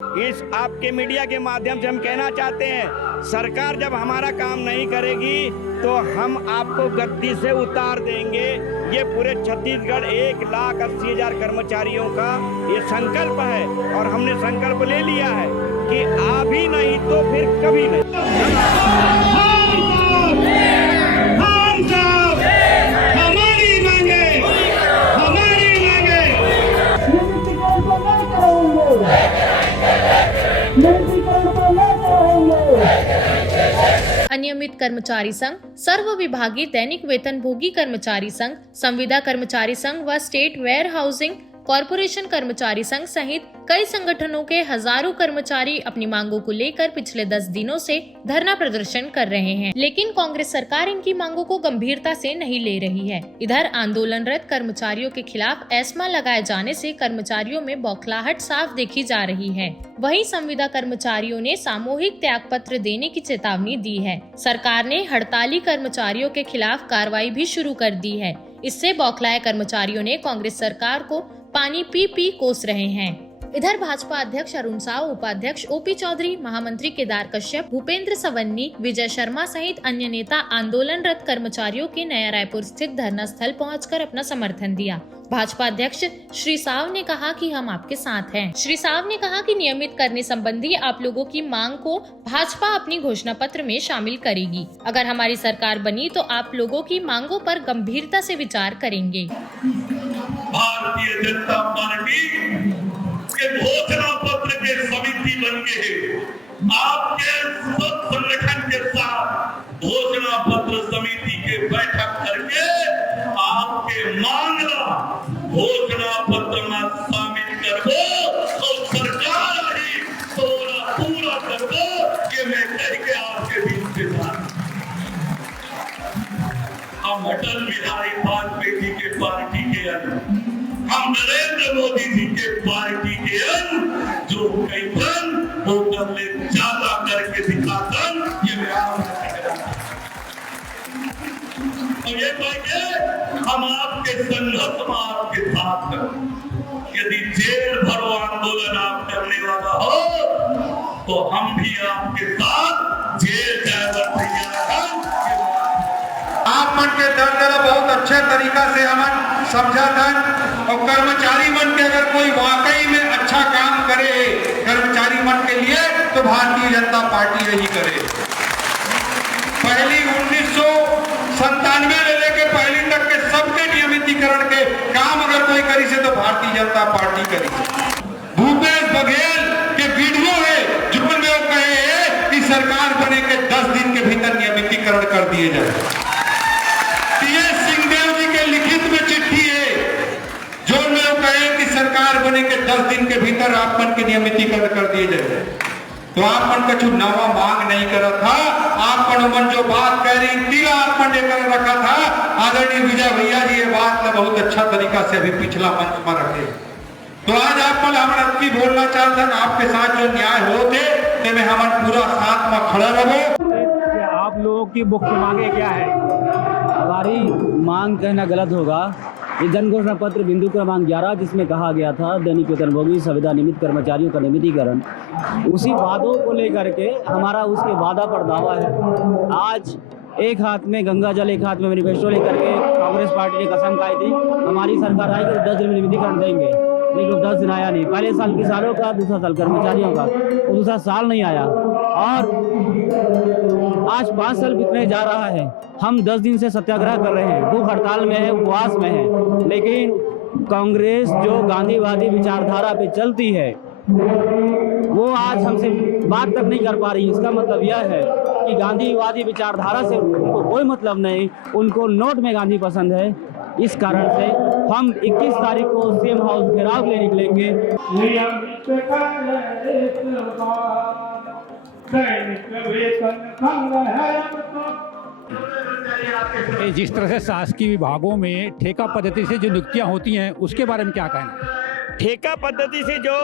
इस आपके मीडिया के माध्यम से हम कहना चाहते हैं, सरकार जब हमारा काम नहीं करेगी तो हम आपको गद्दी से उतार देंगे। ये पूरे छत्तीसगढ़ 1,80,000 कर्मचारियों का ये संकल्प है और हमने संकल्प ले लिया है कि अभी नहीं तो फिर कभी नहीं। अनियमित कर्मचारी संघ, सर्व विभागीय दैनिक वेतनभोगी कर्मचारी संघ, संविदा कर्मचारी संघ व स्टेट वेयर हाउसिंग कॉरपोरेशन कर्मचारी संघ सहित कई संगठनों के हजारों कर्मचारी अपनी मांगों को लेकर पिछले 10 दिनों से धरना प्रदर्शन कर रहे हैं, लेकिन कांग्रेस सरकार इनकी मांगों को गंभीरता से नहीं ले रही है। इधर आंदोलनरत कर्मचारियों के खिलाफ एस्मा लगाए जाने से कर्मचारियों में बौखलाहट साफ देखी जा रही है। वहीं संविदा कर्मचारियों ने सामूहिक त्याग पत्र देने की चेतावनी दी है। सरकार ने हड़ताली कर्मचारियों के खिलाफ कार्रवाई भी शुरू कर दी है। इससे बौखलाए कर्मचारियों ने कांग्रेस सरकार को पानी पी पी कोस रहे हैं। इधर भाजपा अध्यक्ष अरुण साव, उपाध्यक्ष ओपी चौधरी, महामंत्री केदार कश्यप, भूपेंद्र सवन्नी, विजय शर्मा सहित अन्य नेता आंदोलनरत कर्मचारियों के नया रायपुर स्थित धरना स्थल पहुंचकर अपना समर्थन दिया। भाजपा अध्यक्ष श्री साव ने कहा कि हम आपके साथ हैं। श्री साव ने कहा कि नियमित करने संबंधी आप लोगों की मांग को भाजपा अपनी घोषणा पत्र में शामिल करेगी। अगर हमारी सरकार बनी तो आप लोगों की मांगों पर गंभीरता से विचार करेंगे। भारतीय जनता पार्टी के घोषणा पत्र के समिति बन के आपके सब संगठन के साथ घोषणा पत्र समिति के बैठक करके आपके मांगना घोषणा पत्र में शामिल कर दो और सरकार ही पूरा कर दो। ये मैं कह के आपके बीच के साथ हम अटल बिहारी वाजपेयी जी के पार्टी के अंदर, हम नरेंद्र मोदी जी के पार्टी के अंदर जो कई बन वो करने ज्यादा करके दिखातन ये मैं और ये कहेंगे हम आपके संघर्ष में आपके साथ हैं। यदि जेल भरो आंदोलन आप करने वाला हो तो हम भी आपके साथ जेल जाए तैयार हैं। आप मन के दर्द बहुत अच्छे तरीका से हमन समझा था और कर्मचारी मन के अगर कोई वाकई में अच्छा काम करे कर्मचारी मन के लिए तो भारतीय जनता पार्टी यही करे। पहली 1997 से लेकर पहली तक के सबके नियमितीकरण के काम अगर कोई करी से तो भारतीय जनता पार्टी करी। भूपेश बघेल के वीडियो है जिसमें वो कहे कि सरकार बने के 10 दिन के भीतर नियमितीकरण कर दिए जाए। सरकार बने के 10 दिन के भीतर आप मन के नियमितीकरण कर दिए जाए तो आप मन का कुछ नवा मांग नहीं करा था। आप मन जो बात कह रही थी आप मन ने कर रखा था। आदरणीय विजय भैया जी ये बात में बहुत अच्छा तरीका से अभी पिछला मंच में रखे तो आज आप मन हम भी बोलना चाहते हैं आपके साथ जो न्याय होते तो मैं हम पूरा साथ में खड़ा रहो। आप लोगों की मुख्य मांगे क्या है? हमारी मांग कहना गलत होगा। ये जन घोषणा पत्र बिंदु क्रमांक 11 जिसमें कहा गया था दैनिक वेतनभोगी संविदा नियमित कर्मचारियों का नियमितीकरण, उसी वादों को लेकर के हमारा उसके वादा पर दावा है। आज एक हाथ में गंगा जल एक हाथ में मैनिफेस्टो लेकर के कांग्रेस पार्टी ने कसम खाई थी हमारी सरकार आएगी तो 10 दिन में नियमितीकरण देंगे, लेकिन 10 दिन आया नहीं। पहले साल किसानों का, दूसरा साल कर्मचारियों का, और दूसरा साल नहीं आया और आज 5 साल बीतने जा रहा है। हम 10 दिन से सत्याग्रह कर रहे हैं, भूख हड़ताल में है, उपवास में है, लेकिन कांग्रेस जो गांधीवादी विचारधारा पे चलती है वो आज हमसे बात तक नहीं कर पा रही। इसका मतलब यह है कि गांधीवादी विचारधारा से उनको कोई मतलब नहीं, उनको नोट में गांधी पसंद है। इस कारण से हम 21 तारीख को सीएम हाउस घेराव के लिए निकलेंगे। जिस तरह से शासकीय विभागों में ठेका पद्धति से जो नियुक्तियां होती हैं उसके बारे में क्या कहना है? ठेका पद्धति से जो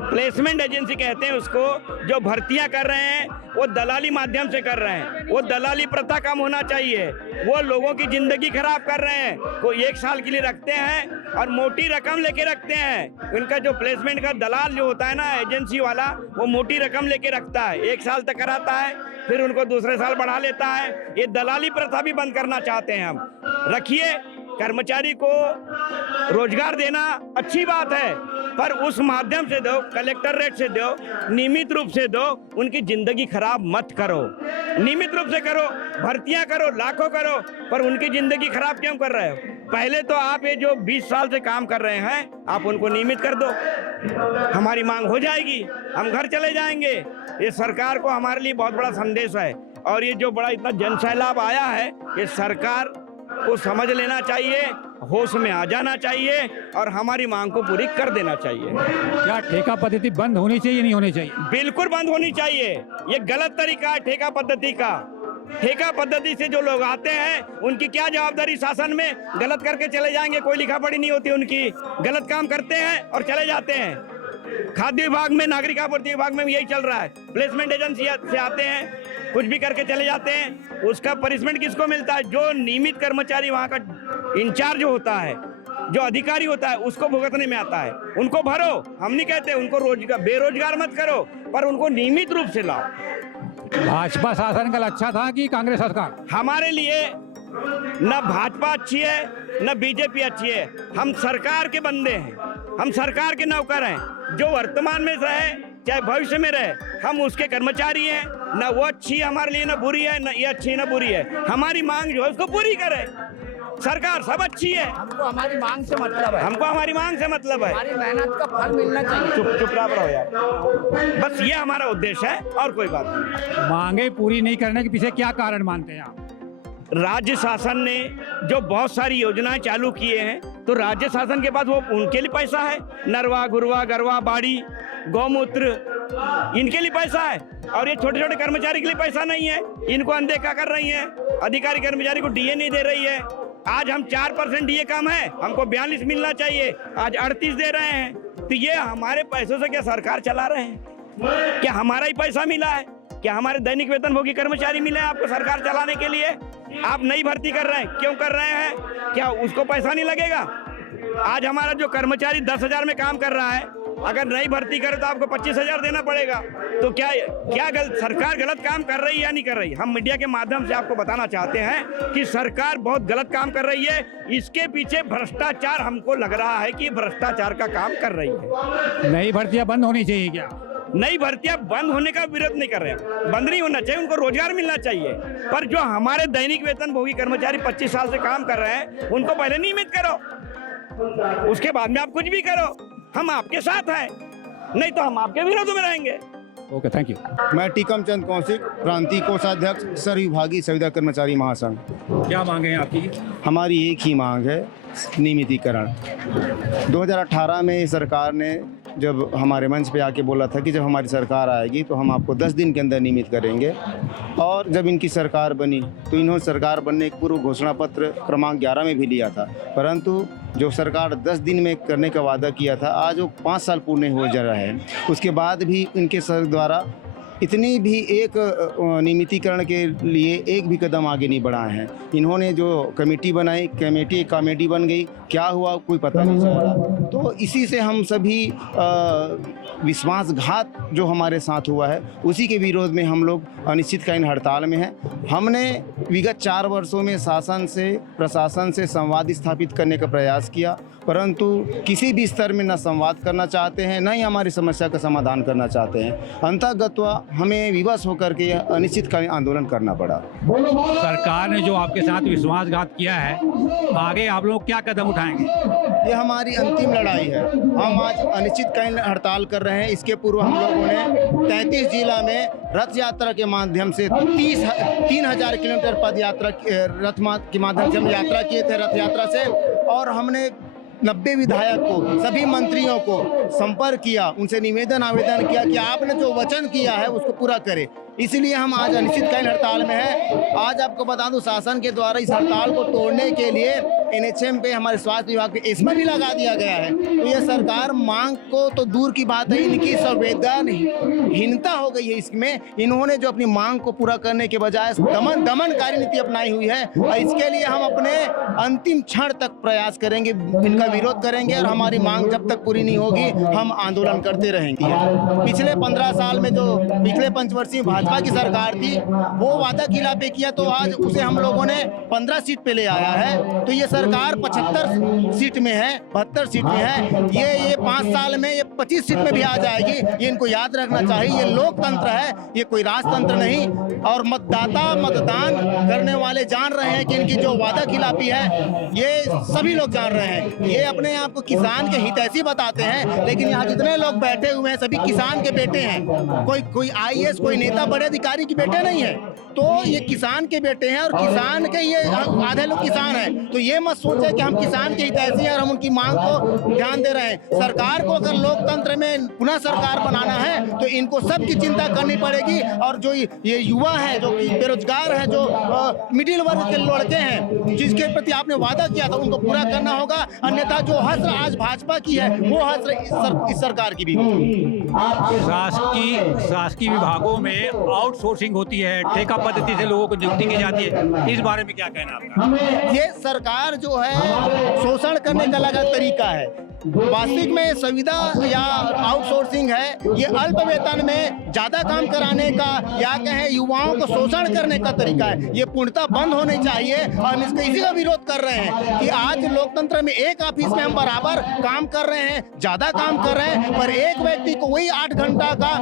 प्लेसमेंट एजेंसी कहते हैं उसको, जो भर्तियां कर रहे हैं वो दलाली माध्यम से कर रहे हैं। वो दलाली प्रथा कम होना चाहिए। वो लोगों की जिंदगी खराब कर रहे हैं। कोई 1 साल के लिए रखते हैं और मोटी रकम लेके रखते हैं। उनका जो प्लेसमेंट का दलाल जो होता है ना, एजेंसी वाला, वो मोटी रकम लेके रखता है, 1 साल तक कराता है, फिर उनको दूसरे साल बढ़ा लेता है। ये दलाली प्रथा भी बंद करना चाहते हैं हम। रखिए, कर्मचारी को रोजगार देना अच्छी बात है, पर उस माध्यम से दो, कलेक्टर रेट से दो, नियमित रूप से दो। उनकी जिंदगी खराब मत करो, नियमित रूप से करो, भर्तियां करो, लाखों करो, पर उनकी जिंदगी खराब क्यों कर रहे हो? पहले तो आप ये जो 20 साल से काम कर रहे हैं, आप उनको नियमित कर दो, हमारी मांग हो जाएगी, हम घर चले जाएंगे। ये सरकार को हमारे लिए बहुत बड़ा संदेश है। और ये जो बड़ा इतना जन सैलाब आया है, ये सरकार को समझ लेना चाहिए, होश में आ जाना चाहिए और हमारी मांग को पूरी कर देना चाहिए। क्या ठेका पद्धति बंद होनी चाहिए, नहीं होनी चाहिए? बिल्कुल बंद होनी चाहिए। ये गलत तरीका है ठेका पद्धति का। ठेका पद्धति से जो लोग आते हैं, उनकी क्या जवाबदारी? शासन में गलत करके चले जाएंगे, कोई लिखा पढ़ी नहीं होती उनकी, गलत काम करते हैं और चले जाते हैं। खाद्य विभाग में, नागरिक आपूर्ति विभाग में भी यही चल रहा है। प्लेसमेंट एजेंसी से आते हैं, कुछ भी करके चले जाते हैं। उसका पनिशमेंट किसको मिलता है? जो नियमित कर्मचारी, वहाँ का इंचार्ज होता है, जो अधिकारी होता है, उसको भुगतने में आता है। उनको भरो, हम नहीं कहते उनको रोजगार, बेरोजगार मत करो, पर उनको नियमित रूप से लाओ। भाजपा शासन कल अच्छा था कि कांग्रेस सरकार? हमारे लिए न भाजपा अच्छी है, न बीजेपी अच्छी है। हम सरकार के बंदे हैं, हम सरकार के नौकर हैं। जो वर्तमान में रहे, चाहे भविष्य में रहे, हम उसके कर्मचारी हैं। न वो अच्छी हमारे लिए, न बुरी है, न ये अच्छी न बुरी है। हमारी मांग जो है उसको पूरी करे सरकार, सब अच्छी है। हमको हमारी मांग से मतलब है, हमको हमारी मांग से मतलब है। हमारी मेहनत का फल मिलना चाहिए। चुप रहो यार, बस ये हमारा उद्देश्य है और कोई बात नहीं। मांगे पूरी नहीं करने के पीछे क्या कारण मानते हैं आप? राज्य शासन ने जो बहुत सारी योजनाएं चालू किए हैं, तो राज्य शासन के पास वो उनके लिए पैसा है। नरवा, गुरवा, गरवा, बाड़ी, गौमूत्र, इनके लिए पैसा है। और ये छोटे छोटे कर्मचारी के लिए पैसा नहीं है। इनको अनदेखा कर रही है। अधिकारी कर्मचारी को डीए नहीं दे रही है। आज हम 4% डीए कम है, हमको 42 मिलना चाहिए, आज 38 दे रहे हैं। तो ये हमारे पैसों से क्या सरकार चला रहे हैं? क्या हमारा ही पैसा मिला है? क्या हमारे दैनिक वेतनभोगी कर्मचारी मिले आपको सरकार चलाने के लिए? आप नई भर्ती कर रहे हैं, क्यों कर रहे हैं? क्या उसको पैसा नहीं लगेगा? आज हमारा जो कर्मचारी 10,000 में काम कर रहा है, अगर नई भर्ती करे तो आपको 25,000 देना पड़ेगा। तो क्या सरकार गलत काम कर रही है या नहीं कर रही? हम मीडिया के माध्यम से आपको बताना चाहते हैं कि सरकार बहुत गलत काम कर रही है। इसके पीछे भ्रष्टाचार, हमको लग रहा है कि भ्रष्टाचार का काम कर रही है। नई भर्तियां बंद होनी चाहिए क्या? नई भर्तियां बंद होने का विरोध नहीं कर रहे हैं, बंद नहीं होना चाहिए, उनको रोजगार मिलना चाहिए। पर जो हमारे दैनिक वेतन भोगी कर्मचारी 25 साल से काम कर रहे हैं, उनको पहले नियमित करो, उसके बाद में आप कुछ भी करो। हम आपके साथ हैं, नहीं तो हम आपके विरोध में रहेंगे। Okay, thank you. मैं टीकम चंद कौशिक, प्रांतीय कोषाध्यक्ष, सर्वविभागीय संविदा कर्मचारी महासंघ। क्या मांगे हैं आपकी? हमारी एक ही मांग है, नियमितीकरण। 2018 में सरकार ने जब हमारे मंच पे आके बोला था कि जब हमारी सरकार आएगी तो हम आपको 10 दिन के अंदर नियमित करेंगे। और जब इनकी सरकार बनी तो इन्होंने सरकार बनने के पूर्व घोषणा पत्र क्रमांक 11 में भी लिया था, परंतु जो सरकार 10 दिन में करने का वादा किया था, आज वो 5 साल पूर्ण हो जा रहा है। उसके बाद भी इनके सर द्वारा इतनी भी एक नियमितीकरण के लिए एक भी कदम आगे नहीं बढ़ा है। इन्होंने जो कमेटी बनाई, कमेटी कॉमेडी बन गई, क्या हुआ कोई पता नहीं चल रहा। तो इसी से हम सभी विश्वासघात जो हमारे साथ हुआ है, उसी के विरोध में हम लोग अनिश्चितकालीन हड़ताल में हैं। हमने विगत 4 वर्षों में शासन से, प्रशासन से संवाद स्थापित करने का प्रयास किया, परंतु किसी भी स्तर में न संवाद करना चाहते हैं, न ही हमारी समस्या का समाधान करना चाहते हैं। अंततः हमें विवश होकर के अनिश्चितकालीन आंदोलन करना पड़ा। सरकार ने जो आपके साथ विश्वासघात किया है, आगे आप लोग क्या कदम उठाएंगे? ये हमारी अंतिम लड़ाई है। हम आज अनिश्चितकालीन हड़ताल कर रहे हैं। इसके पूर्व हम लोगों ने 33 जिला में रथ यात्रा के माध्यम से 3,000 किलोमीटर पद यात्रा रथ के माध्यम से हम यात्रा किए थे, रथ यात्रा से। और हमने 90 विधायक को, सभी मंत्रियों को संपर्क किया, उनसे आवेदन किया कि आपने जो वचन किया है उसको पूरा करें। इसलिए हम आज अनिश्चितकालीन हड़ताल में हैं। आज आपको बता दूं, शासन के द्वारा इस हड़ताल को तोड़ने के लिए NHM पे, हमारे स्वास्थ्य विभाग पे इसमें भी लगा दिया गया है। तो ये सरकार मांग को तो दूर की बात है, इनकी संवेदनहीनता हो गई है इसमें। इन्होंने जो अपनी मांग को पूरा करने के बजाय दमनकारी नीति अपनाई हुई है, और इसके लिए हम अपने अंतिम क्षण तक प्रयास करेंगे, इनका विरोध करेंगे, और हमारी मांग जब तक पूरी नहीं होगी हम आंदोलन करते रहेंगे। पिछले 15 साल में जो पिछले पंचवर्षीय भाजपा की सरकार थी, वो वादा खिलाफी किया तो आज उसे हम लोगों ने 15 सीट पे ले आया है। तो ये सरकार 75 सीट में है, 72 सीट में है। ये 5 साल में ये 25 सीट में भी आ जाएगी। ये इनको याद रखना चाहिए, ये लोकतंत्र है, ये कोई राजतंत्र नहीं। और मतदाता मतदान करने वाले जान रहे हैं कि इनकी जो वादा खिलाफी है, ये सभी लोग जान रहे हैं। ये अपने आप को किसान के हितैषी बताते हैं, लेकिन यहाँ जितने लोग बैठे हुए हैं सभी किसान के बेटे हैं। कोई IAS, कोई नेता, बड़े अधिकारी के बेटे नहीं है। तो ये किसान के बेटे हैं, और किसान के ये आधे लोग किसान हैं। तो ये मत सोचे कि हम किसान के हितैषी हैं और हम उनकी मांग को ध्यान दे रहे हैं। सरकार को अगर लोकतंत्र में पुनः सरकार बनाना है तो इनको सबकी चिंता करनी पड़ेगी। और जो ये युवा है, जो बेरोजगार है, जो मिडिल वर्ग के लड़के हैं, जिसके प्रति आपने वादा किया था, उनको पूरा करना होगा। अन्यथा जो हस्र आज भाजपा की है, वो हस्र इस सरकार की भी होगी। शासकीय विभागों में आउटसोर्सिंग होती है, ठेका पद्धति से लोगों को नियुक्ति की जाती है, इस बारे में क्या कहना आपका? ये सरकार जो है शोषण करने का अलग तरीका है। वास्तविक में संविदा या आउटसोर्सिंग है, ये अल्प वेतन में ज्यादा काम कराने का या कहें युवाओं को शोषण करने का तरीका है। ये पूर्णतः बंद होनी चाहिए, और हम इसका इसी का विरोध कर रहे हैं कि आज लोकतंत्र में एक ऑफिस में हम बराबर काम कर रहे हैं, ज्यादा काम कर रहे हैं, पर एक व्यक्ति को वही 8 घंटा का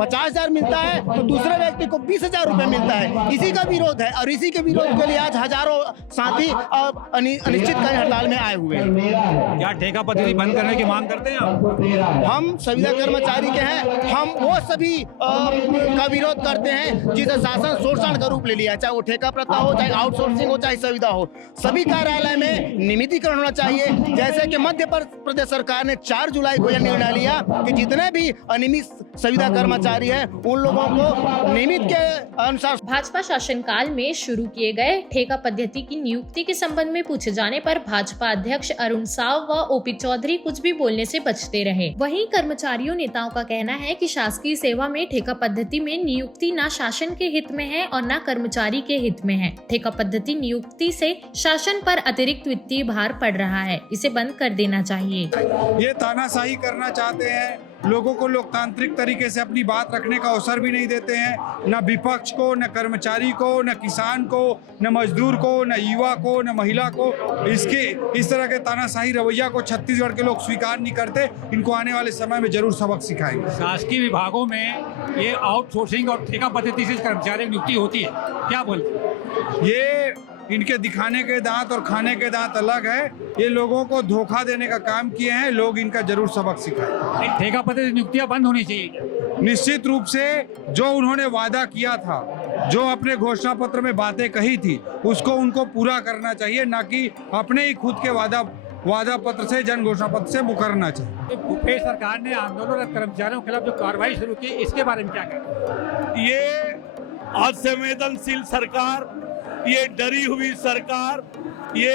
50,000 मिलता है, तो दूसरे व्यक्ति को 20,000 रुपए मिलता है। इसी का विरोध है, और इसी के विरोध के लिए आज हजारों साथी अनिश्चितकालीन हड़ताल में आए हुए हैं। क्या ठेका पद्धति बंद करने की मांग करते हैं आप? हम संविदा कर्मचारी के हैं, हम वो सभी का विरोध करते हैं जिसे शासन शोषण का रूप ले लिया, चाहे वो ठेका प्रथा हो, चाहे आउटसोर्सिंग हो, चाहे संविदा हो। सभी कार्यालय में नियमितीकरण होना चाहिए। जैसे कि मध्य प्रदेश सरकार ने 4 जुलाई को यह निर्णय लिया कि जितने भी अनियमित संविदा कर्मचारी हैं, उन लोगों को नियमित के अनुसार। भाजपा शासनकाल में शुरू किए गए ठेका पद्धति की नियुक्ति के संबंध में पूछे जाने पर भाजपा अध्यक्ष अरुण साव व OP चौधरी कुछ भी बोलने से बचते रहे। वहीं कर्मचारियों नेताओं का कहना है कि शासकीय सेवा में ठेका पद्धति में नियुक्ति न शासन के हित में है और न कर्मचारी के हित में है। ठेका पद्धति नियुक्ति से शासन पर अतिरिक्त वित्तीय भार पड़ रहा है, इसे बंद कर देना चाहिए। ये तानाशाही करना चाहते हैं, लोगों को लोकतांत्रिक तरीके से अपनी बात रखने का अवसर भी नहीं देते हैं। न विपक्ष को, न कर्मचारी को, न किसान को, न मजदूर को, न युवा को, न महिला को। इस तरह के तानाशाही रवैया को छत्तीसगढ़ के लोग स्वीकार नहीं करते। इनको आने वाले समय में जरूर सबक सिखाएंगे। शासकीय विभागों में ये आउटसोर्सिंग और ठेका पद्धति से कर्मचारी नियुक्ति होती है, क्या बोलते? ये इनके दिखाने के दांत और खाने के दांत अलग है। ये लोगों को धोखा देने का काम किए हैं, लोग इनका जरूर सबक सिखाएं। ठेका पद्धति नियुक्तियां बंद होनी चाहिए। निश्चित रूप से जो उन्होंने वादा किया था, जो अपने घोषणा पत्र में बातें कही थी, उसको उनको पूरा करना चाहिए, ना कि अपने ही खुद के वादा पत्र से, जन घोषणा पत्र से मुकरना चाहिए। भूपेश सरकार ने आंदोलनरत कर्मचारियों के खिलाफ जो कार्रवाई शुरू की, इसके बारे में क्या कहते? ये असंवेदनशील सरकार, ये डरी हुई सरकार, ये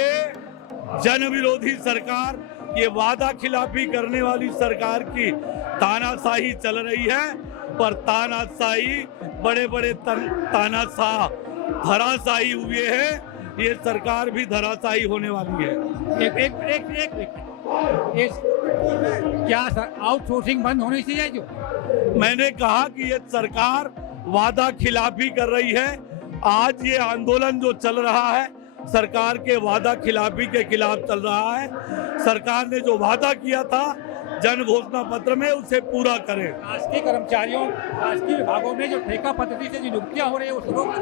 जन विरोधी सरकार, ये वादा खिलाफी करने वाली सरकार की तानाशाही चल रही है। पर तानाशाही, बड़े बड़े तानाशाह धराशाही हुए हैं। ये सरकार भी धराशाही होने वाली है। क्या आउटसोर्सिंग बंद होनी चाहिए? जो मैंने कहा कि ये सरकार वादा खिलाफी कर रही है। आज ये आंदोलन जो चल रहा है, सरकार के वादा खिलाफी के खिलाफ चल रहा है। सरकार ने जो वादा किया था जन घोषणा पत्र में, उसे पूरा करें। शासकीय कर्मचारियों, शासकीय विभागों में जो ठेका पद्धति से नियुक्तियां हो रही है, उसको रोक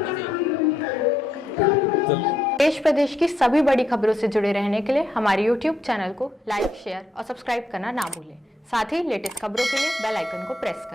देश प्रदेश की सभी बड़ी खबरों से जुड़े रहने के लिए हमारे YouTube चैनल को लाइक, शेयर और सब्सक्राइब करना ना भूलें। साथ ही लेटेस्ट खबरों के लिए बेल आइकन को प्रेस करें।